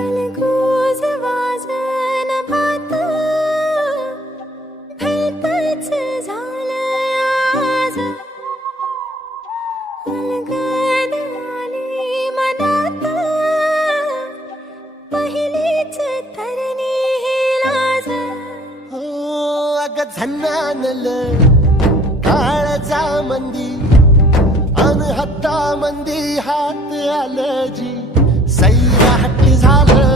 अलगोज वाजन भात भलतंच झालंय आज. अलगद आली मनात पहिलीच तरणी ही लाज. हो अग झन्नानल काळजा मंदी अन हत्ता मंदी हात आलं जी सैरा हट्टी झालं